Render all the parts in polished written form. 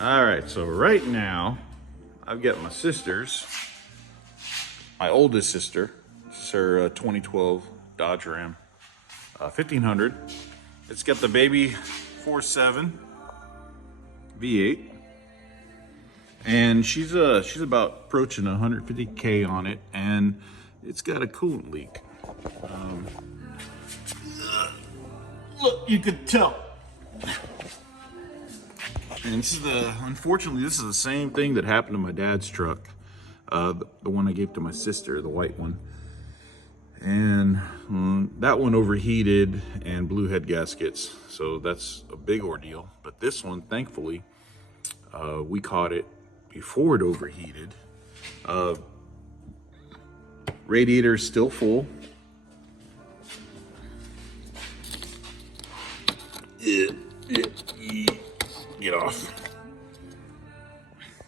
All right, so right now I've got my sister's, my oldest sister. This is her 2012 Dodge Ram 1500. It's got the baby 4.7 V8, and she's about approaching 150K on it, and it's got a coolant leak. Look, you could tell. And this is unfortunately, this is the same thing that happened to my dad's truck. The one I gave to my sister, the white one. And that one overheated and blew head gaskets. So that's a big ordeal. But this one, thankfully, we caught it before it overheated. Radiator is still full. Get off.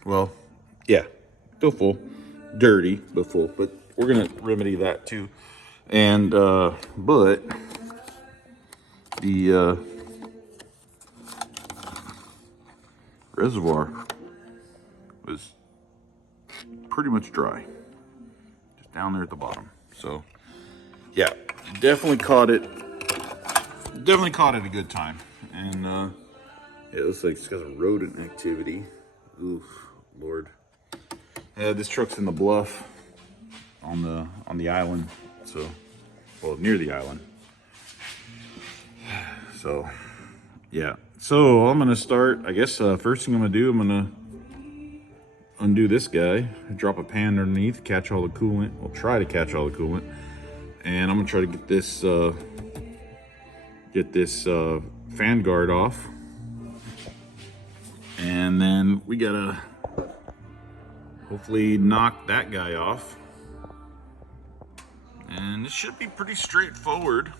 Well, yeah, still full. Dirty, but full. But we're gonna remedy that too. And but the reservoir was pretty much dry, just down there at the bottom. So yeah, definitely caught it a good time. And it looks like it's got a rodent activity. Oof, Lord. Yeah, this truck's in the bluff on the island. So, well, near the island. So, yeah. So I'm gonna start. I guess first thing I'm gonna do, I'm gonna undo this guy, drop a pan underneath, catch all the coolant. We'll try to catch all the coolant, and I'm gonna try to get this fan guard off. And then we gotta hopefully knock that guy off. And it should be pretty straightforward.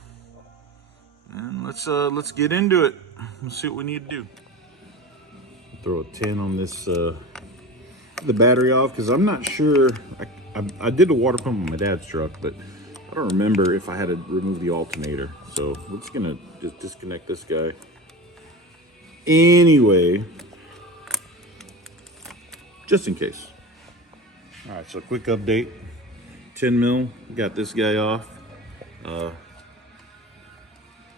And let's get into it. Let's see what we need to do. Throw a 10 on this the battery off, because I'm not sure. I did the water pump on my dad's truck, but I don't remember if I had to remove the alternator. So we're just gonna just disconnect this guy. Anyway, just in case. All right, so quick update. 10 mil, got this guy off.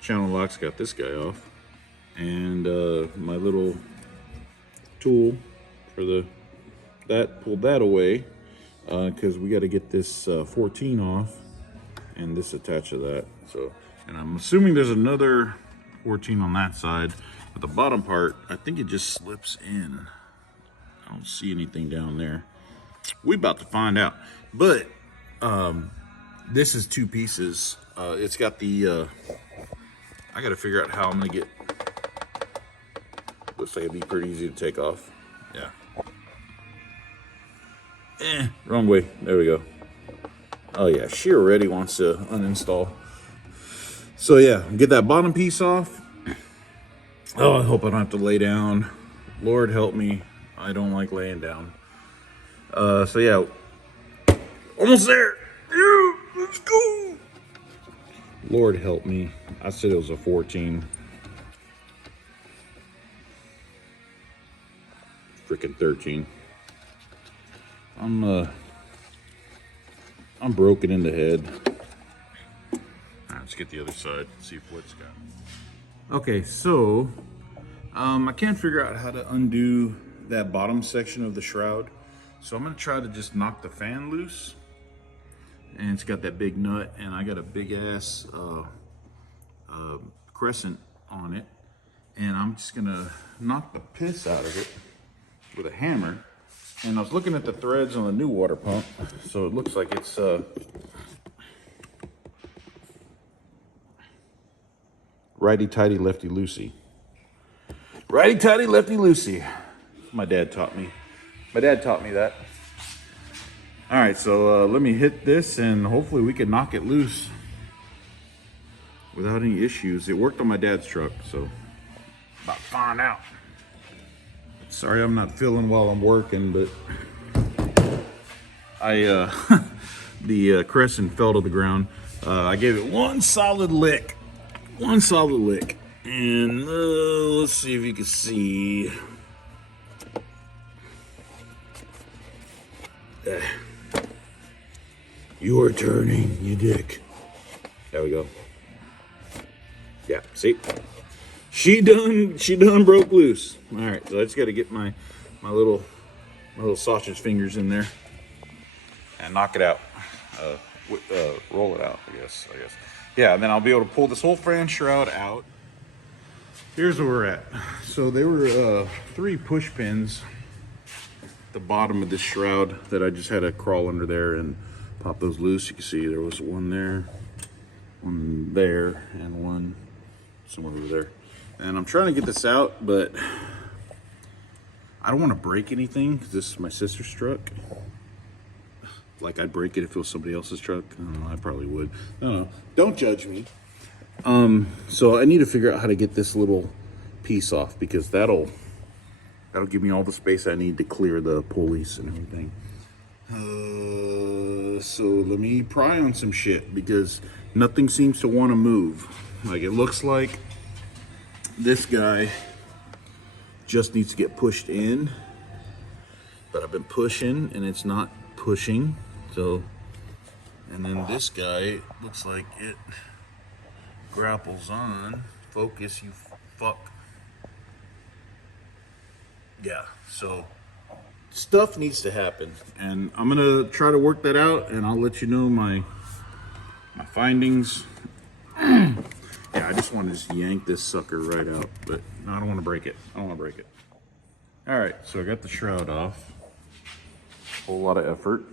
Channel locks, got this guy off. And my little tool for pulled that away, because we got to get this 14 off and this attached to that. So, and I'm assuming there's another 14 on that side, but the bottom part, I think it just slips in. I don't see anything down there. We about to find out. But this is two pieces. It's got the I gotta figure out how I'm gonna get. Looks like it'd be pretty easy to take off. Yeah. Wrong way. There we go. Oh yeah, she already wants to uninstall. So yeah, get that bottom piece off. Oh, I hope I don't have to lay down. Lord help me. I don't like laying down. So yeah, almost there. Yeah, let's go. Lord help me. I said it was a 14. Freaking 13. I'm broken in the head. All right, let's get the other side. See what's got. Okay, so I can't figure out how to undo that bottom section of the shroud. So I'm gonna try to just knock the fan loose. And it's got that big nut, and I got a big ass crescent on it. And I'm just gonna knock the piss out of it with a hammer. And I was looking at the threads on the new water pump, so it looks like it's righty-tighty, lefty-loosey. Righty-tighty, lefty-loosey. My dad taught me. My dad taught me that. All right, so let me hit this, and hopefully we can knock it loose without any issues. It worked on my dad's truck, so about to find out. Sorry I'm not feeling while I'm working, but the crescent fell to the ground. I gave it one solid lick, and let's see if you can see. You are turning, you dick. There we go. Yeah, see? She done broke loose. All right, so I just got to get my little sausage fingers in there and knock it out. Roll it out, I guess. Yeah, and then I'll be able to pull this whole fan shroud out. Here's where we're at. So there were 3 push pins at the bottom of this shroud that I just had to crawl under there and pop those loose. You can see there was one there, one there, and one somewhere over there. And I'm trying to get this out, but I don't want to break anything because this is my sister's truck. Like I'd break it if it was somebody else's truck. I don't know, I probably would. No, don't judge me. So I need to figure out how to get this little piece off because that'll give me all the space I need to clear the pulleys and everything. So let me pry on some shit because nothing seems to want to move. Like it looks like this guy just needs to get pushed in, but I've been pushing and it's not pushing. So, and then this guy looks like it grapples on. Focus, you fuck. Yeah, so stuff needs to happen and I'm gonna try to work that out and I'll let you know my findings. Yeah, I just want to just yank this sucker right out, but no, I don't want to break it. All right, so I got the shroud off. Whole lot of effort.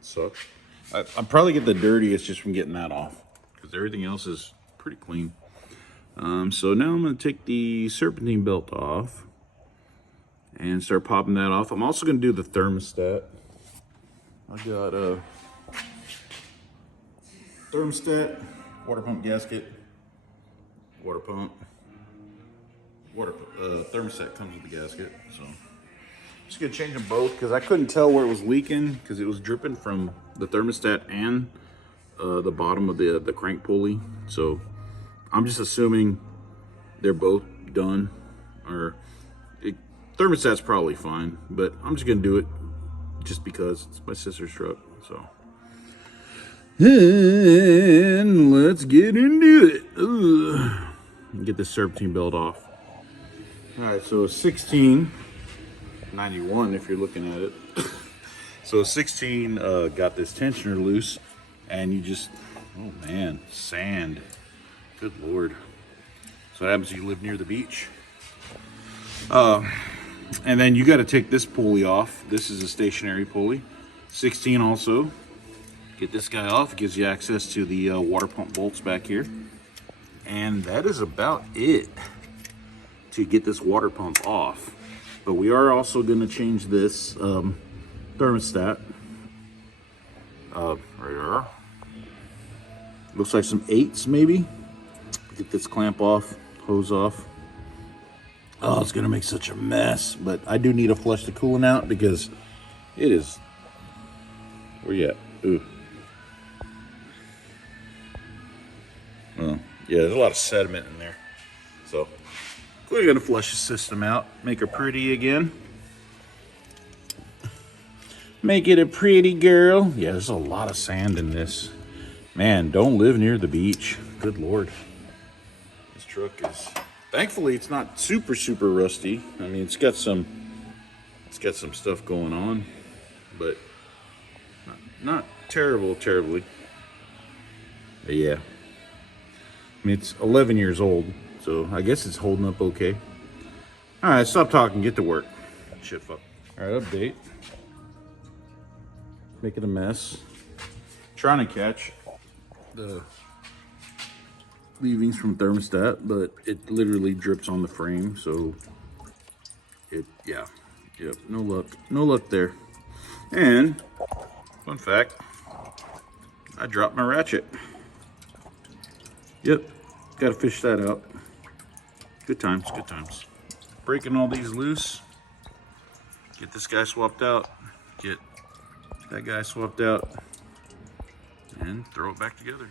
Sucks. I'm probably get the dirtiest just from getting that off because everything else is pretty clean. So now I'm going to take the serpentine belt off and start popping that off. I'm also going to do the thermostat. I got a thermostat, water pump gasket, water pump, thermostat comes with the gasket. So just gonna change them both because I couldn't tell where it was leaking because it was dripping from the thermostat and the bottom of the crank pulley. So I'm just assuming they're both done, or thermostat's probably fine, but I'm just gonna do it just because it's my sister's truck. So. And let's get into it. Get this serpentine belt off. All right, so a 1691 if you're looking at it. So a 16 got this tensioner loose, and you just, oh man, sand. Good Lord. So what happens if you live near the beach? And then you got to take this pulley off. This is a stationary pulley. 16 also. Get this guy off. It gives you access to the water pump bolts back here. And that is about it to get this water pump off. But we are also going to change this thermostat. Right there. Looks like some 8s maybe. Get this clamp off, hose off. Oh, it's going to make such a mess. But I do need to flush the coolant out because it is... Where you at? Ooh. Well, yeah, there's a lot of sediment in there. So we're gonna flush the system out, make her pretty again. Make it a pretty girl. Yeah, there's a lot of sand in this. Man, don't live near the beach. Good Lord. This truck is, thankfully it's not super rusty. I mean, it's got some stuff going on, but not terribly. But yeah. I mean, it's 11 years old, so I guess it's holding up okay. All right, stop talking, get to work. Shit, fuck. All right, update. Making a mess. Trying to catch the leavings from thermostat, but it literally drips on the frame, so yep, no luck there. And, fun fact, I dropped my ratchet. Yep, gotta fish that out. Good times. Breaking all these loose. Get this guy swapped out. Get that guy swapped out. And throw it back together.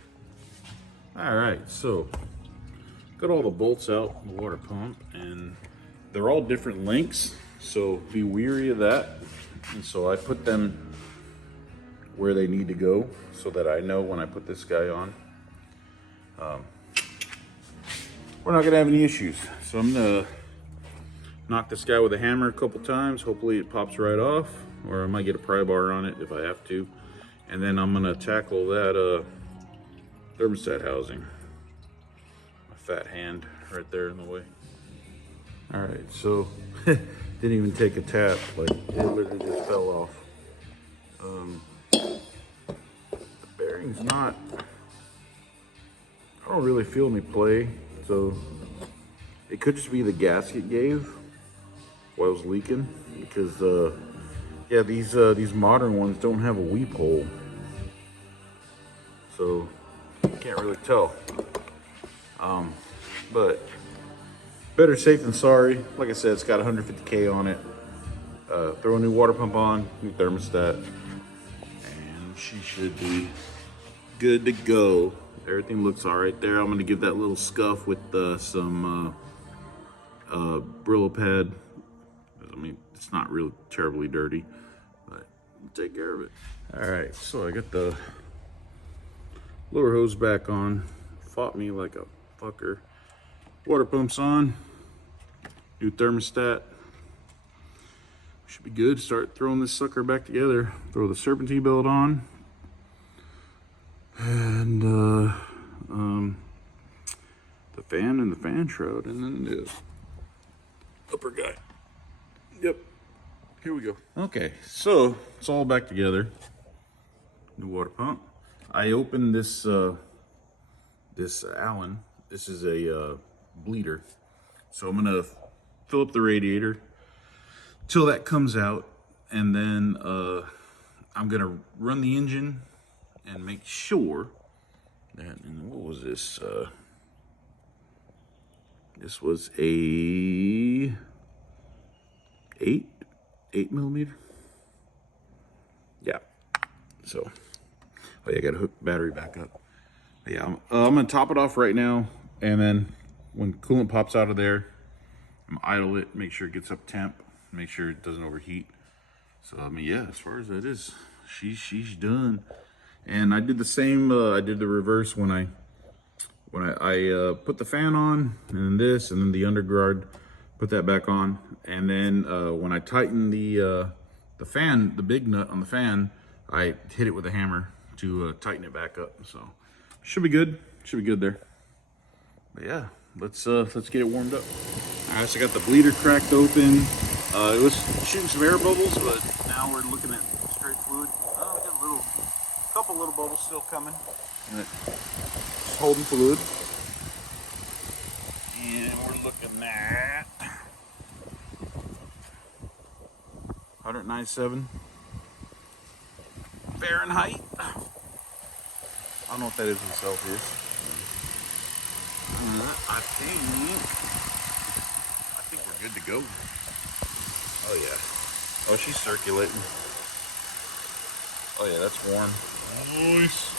All right, so got all the bolts out, the water pump, and they're all different lengths, so be wary of that. And so I put them where they need to go so that I know when I put this guy on, we're not gonna have any issues. So I'm gonna knock this guy with a hammer a couple times. Hopefully it pops right off, or I might get a pry bar on it if I have to. And then I'm gonna tackle that thermostat housing. My fat hand right there in the way. All right, so didn't even take a tap, like it literally just fell off. The bearing's not, I don't really feel any play, so it could just be the gasket gave while it was leaking, because yeah, these modern ones don't have a weep hole, so can't really tell. But better safe than sorry. Like I said, it's got 150K on it. Throw a new water pump on, new thermostat, and she should be good to go. Everything looks all right there. I'm gonna give that little scuff with some Brillo pad. I mean, it's not real terribly dirty, but we'll take care of it. All right, so I got the lower hose back on. Fought me like a fucker. Water pump's on. New thermostat. Should be good. Start throwing this sucker back together. Throw the serpentine belt on. And the fan and the fan shroud, and then the upper guy. Yep. Here we go. Okay, so it's all back together. New water pump. I opened this this Allen. This is a bleeder. So I'm gonna fill up the radiator till that comes out, and then I'm gonna run the engine and make sure that, and what was this? This was a 8 millimeter. Yeah. So, oh yeah, I gotta hook the battery back up. But yeah, I'm gonna top it off right now, and then when coolant pops out of there, I'm gonna idle it, make sure it gets up temp, make sure it doesn't overheat. So I mean, yeah, as far as that is, she's done. And I did the same. I did the reverse when I put the fan on, and then this, and then the underguard, put that back on, and then when I tightened the fan, the big nut on the fan, I hit it with a hammer to tighten it back up. So should be good. Should be good there. But yeah, let's get it warmed up. All right, so I got the bleeder cracked open. It was shooting some air bubbles, but now we're looking at straight fluid. Oh, we got a couple little bubbles still coming. But just holding fluid. And we're looking at 197 Fahrenheit. I don't know what that is in Celsius. I think we're good to go. Oh yeah. Oh, she's circulating. Oh yeah, that's warm. Nice.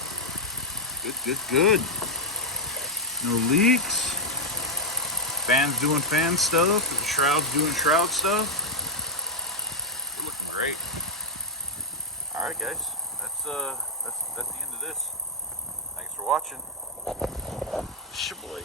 Good. No leaks. Fan's doing fan stuff. The shroud's doing shroud stuff. We're looking great. All right, guys. That's the end of this. Thanks for watching. Shaboy.